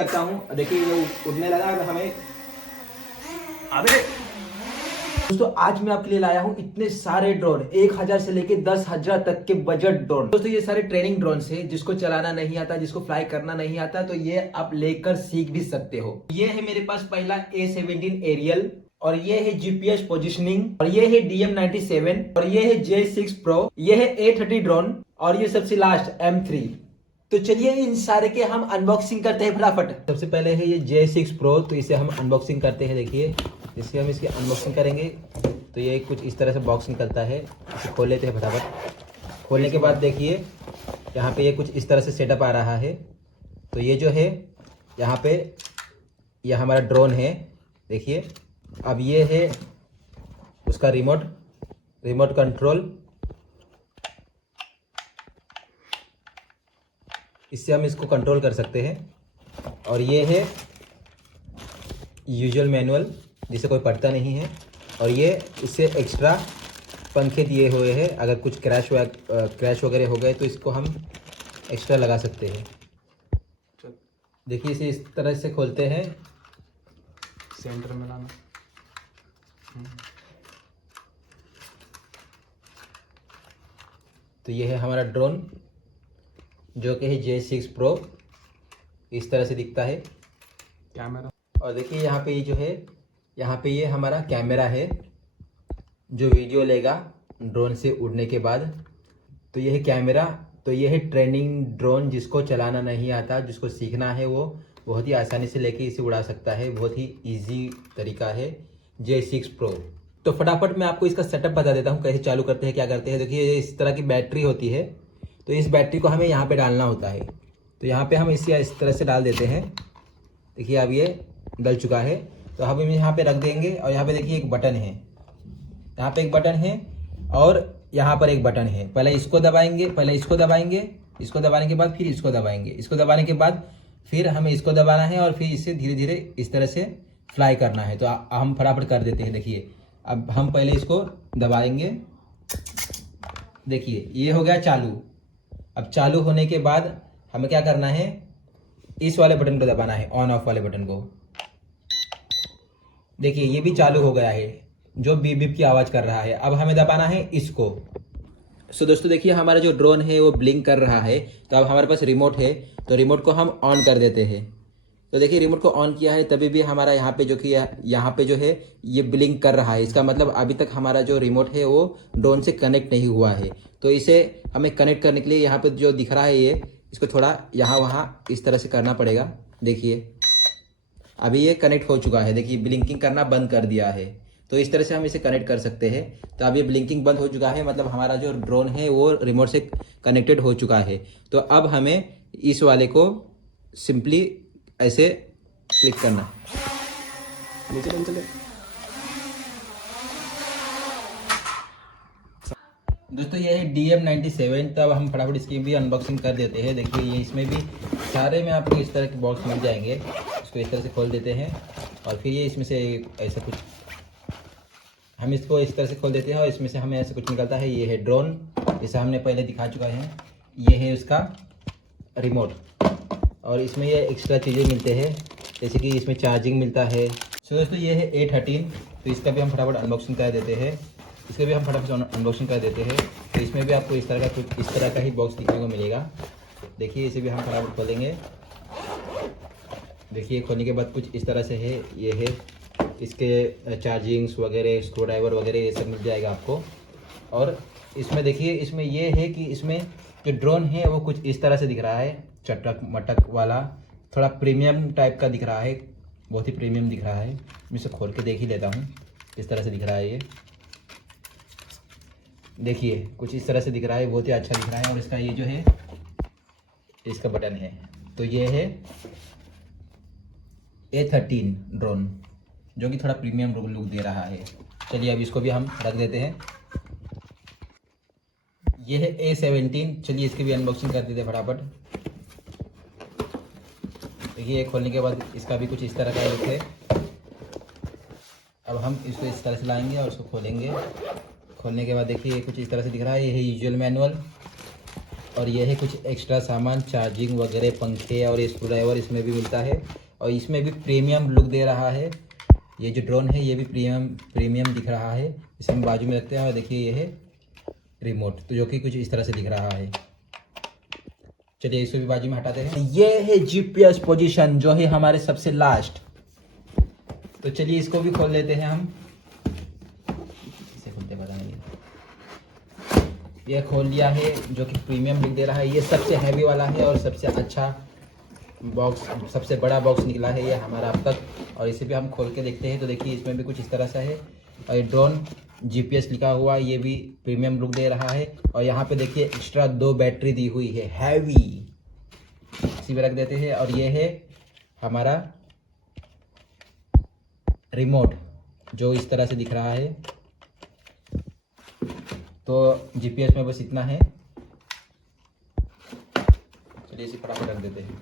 करता हूँ। देखिए ये उड़ने लगा। अब हमें अबे दोस्तों आज मैं आपके लिए लाया हूँ इतने सारे ड्रोन, 1000 से लेके 10,000 तक के बजट ड्रोन। दोस्तों ये सारे ट्रेनिंग ड्रोन है, जिसको चलाना नहीं आता, जिसको फ्लाई करना नहीं आता, तो ये आप लेकर सीख भी सकते हो। ये है मेरे पास पहला A17 एरियल, और ये है जीपीएस पोजिशनिंग, और ये है DM97, और ये है J6 Pro, ये है A30 ड्रोन, और ये सबसे लास्ट M3। तो चलिए इन सारे के हम अनबॉक्सिंग करते हैं फटाफट। सबसे पहले है ये J6 Pro, तो इसे हम अनबॉक्सिंग करते हैं। देखिए इसकी हम इसकी अनबॉक्सिंग करेंगे तो ये कुछ इस तरह से बॉक्स निकलता है। इसे खोल लेते हैं फटाफट। खोलने के बाद देखिए यहाँ पे ये कुछ इस तरह से सेटअप आ रहा है। तो ये जो है यहाँ पे यह हमारा ड्रोन है। देखिए अब ये है उसका रिमोट कंट्रोल। इससे हम इसको कंट्रोल कर सकते हैं। और ये है यूजुअल मैनुअल, जिसे कोई पढ़ता नहीं है। और ये इससे एक्स्ट्रा पंखे दिए हुए हैं, अगर कुछ क्रैश वगैरह हो गए तो इसको हम एक्स्ट्रा लगा सकते हैं। देखिए इसे इस तरह से खोलते हैं, सेंटर में लाना। तो ये है हमारा ड्रोन जो कि है J6 Pro। इस तरह से दिखता है कैमरा। और देखिए यहाँ पे ये जो है, यहाँ पे ये हमारा कैमरा है जो वीडियो लेगा ड्रोन से उड़ने के बाद। तो ये है कैमरा। तो ये है ट्रेनिंग ड्रोन, जिसको चलाना नहीं आता, जिसको सीखना है, वो बहुत ही आसानी से लेके इसे उड़ा सकता है। बहुत ही इजी तरीका है J6 Pro। तो फटाफट मैं आपको इसका सेटअप बता देता हूँ, कैसे चालू करते हैं, क्या करते हैं। देखिए इस तरह की बैटरी होती है, तो इस बैटरी को हमें यहाँ पे डालना होता है। तो यहाँ पे हम इसे इस तरह से डाल देते हैं। देखिए अब ये डल चुका है। तो हम यहाँ पे रख देंगे, और यहाँ पे देखिए एक बटन है, यहाँ पे एक बटन है और यहाँ पर एक बटन है। पहले इसको दबाएंगे, इसको दबाने के बाद फिर इसको दबाएंगे, इसको दबाने के बाद फिर हमें इसको दबाना है, और फिर इससे धीरे धीरे इस तरह से फ्लाई करना है। तो हम फटाफट कर देते हैं। देखिए अब हम पहले इसको दबाएंगे। देखिए ये हो गया चालू। अब चालू होने के बाद हमें क्या करना है, इस वाले बटन को दबाना है, ऑन ऑफ वाले बटन को। देखिए ये भी चालू हो गया है, जो बीप बीप की आवाज़ कर रहा है। अब हमें दबाना है इसको। सो दोस्तों देखिए हमारा जो ड्रोन है वो ब्लिंक कर रहा है। तो अब हमारे पास रिमोट है, तो रिमोट को हम ऑन कर देते हैं। तो देखिए रिमोट को ऑन किया है, तभी भी हमारा यहाँ पे यहाँ पे जो है ये ब्लिंक कर रहा है। इसका मतलब अभी तक हमारा जो रिमोट है वो ड्रोन से कनेक्ट नहीं हुआ है। तो इसे हमें कनेक्ट करने के लिए यहाँ पे जो दिख रहा है ये, इसको थोड़ा यहाँ वहाँ इस तरह से करना पड़ेगा। देखिए अभी ये कनेक्ट हो चुका है। देखिए ब्लिंकिंग करना बंद कर दिया है। तो इस तरह से हम इसे कनेक्ट कर सकते हैं। तो अब ये ब्लिंकिंग बंद हो चुका है, मतलब हमारा जो ड्रोन है वो रिमोट से कनेक्टेड हो चुका है। तो अब हमें इस वाले को सिंपली ऐसे क्लिक करना। नीचे चले। दोस्तों ये है DM97। तो अब हम फटाफट इसकी भी अनबॉक्सिंग कर देते हैं। देखिए ये इसमें भी सारे में आपको इस तरह के बॉक्स मिल जाएंगे। इसको इस तरह से खोल देते हैं, और फिर ये इसमें से ऐसा कुछ हम इसको इस तरह से खोल देते हैं, और इसमें से हमें ऐसा कुछ निकलता है। ये है ड्रोन, जैसे हमने पहले दिखा चुका है। ये है उसका रिमोट, और इसमें ये एक्स्ट्रा चीज़ें मिलते हैं, जैसे कि इसमें चार्जिंग मिलता है। सो दोस्तों ये है A13। तो इसका भी हम फटाफट अनबॉक्सिंग कर देते हैं। इसका भी हम फटाफट अनबॉक्सिंग कर देते हैं। तो इसमें भी आपको इस तरह का ही बॉक्स दिखने को मिलेगा। देखिए इसे भी हम फटाफट खोलेंगे। देखिए खोलने के बाद कुछ इस तरह से है। ये है इसके चार्जिंग्स वगैरह, स्क्रू ड्राइवर वगैरह, ये सब मिल जाएगा आपको। और इसमें देखिए इसमें ये है कि इसमें जो ड्रोन है वो कुछ इस तरह से दिख रहा है, चटक मटक वाला, थोड़ा प्रीमियम टाइप का दिख रहा है। बहुत ही प्रीमियम दिख रहा है। मैं इसे खोल के देख ही लेता हूँ किस तरह से दिख रहा है। ये देखिए कुछ इस तरह से दिख रहा है, बहुत ही अच्छा दिख रहा है। और इसका ये जो है इसका बटन है। तो ये है A13 ड्रोन, जो कि थोड़ा प्रीमियम लुक दे रहा है। चलिए अब इसको भी हम रख देते हैं। ये है A17। चलिए इसकी भी अनबॉक्सिंग कर देते हैं फटाफट। देखिए खोलने के बाद इसका भी कुछ इस तरह का लुक है। अब हम इसको इस तरह से लाएंगे और उसको खोलेंगे। खोलने के बाद देखिए कुछ इस तरह से दिख रहा है। ये है यूजुअल मैनुअल, और ये है कुछ एक्स्ट्रा सामान, चार्जिंग वगैरह, पंखे और स्क्रू ड्राइवर इसमें भी मिलता है। और इसमें भी प्रीमियम लुक दे रहा है। ये जो ड्रोन है ये भी प्रीमियम दिख रहा है। इसे हम बाजू में रखते हैं और देखिए ये है रिमोट, तो जो कि कुछ इस तरह से दिख रहा है। चलिए इसको भी बाजू में हटाते हैं। ये है जीपीएस पोजीशन जो है हमारे सबसे लास्ट। तो चलिए इसको भी खोल लेते हैं हम। इसे खोलते पता नहीं, ये खोल लिया है जो कि प्रीमियम लुक दे रहा है। ये सबसे हैवी वाला है और सबसे अच्छा बॉक्स, सबसे बड़ा बॉक्स निकला है ये हमारा अब तक। और इसे भी हम खोल के देखते हैं। तो देखिए इसमें भी कुछ इस तरह से है। और ये ड्रोन जीपीएस लिखा हुआ, ये भी प्रीमियम लुक दे रहा है। और यहाँ पे देखिए एक्स्ट्रा 2 बैटरी दी हुई है हैवी, इसी में रख देते हैं। और ये है हमारा रिमोट जो इस तरह से दिख रहा है। तो जीपीएस में बस इतना है। चलिए इसे फटाफट रख देते हैं।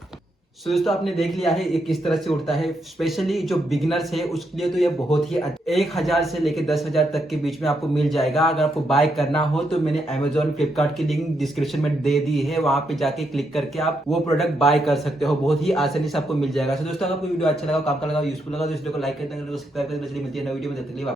सो दोस्तों आपने देख लिया है ये किस तरह से उड़ता है। स्पेशली जो बिगिनर्स है उसके लिए तो ये बहुत ही 1000 से लेकर 10,000 तक के बीच में आपको मिल जाएगा। अगर आपको बाय करना हो तो मैंने अमेजोन, फ्लिपकार्ट की लिंक डिस्क्रिप्शन में दे दी है, वहां पे जाके क्लिक करके आप वो प्रोडक्ट बाय कर सकते हो। बहुत ही आसानी से आपको मिल जाएगा। सो दोस्तों अगर आपको वीडियो अच्छा लगा, काम का लगा, यूजफुल लगा तो इस वीडियो को लाइक कर देंगे, सब्सक्राइब कर देंगे। मिलती है नई वीडियो में।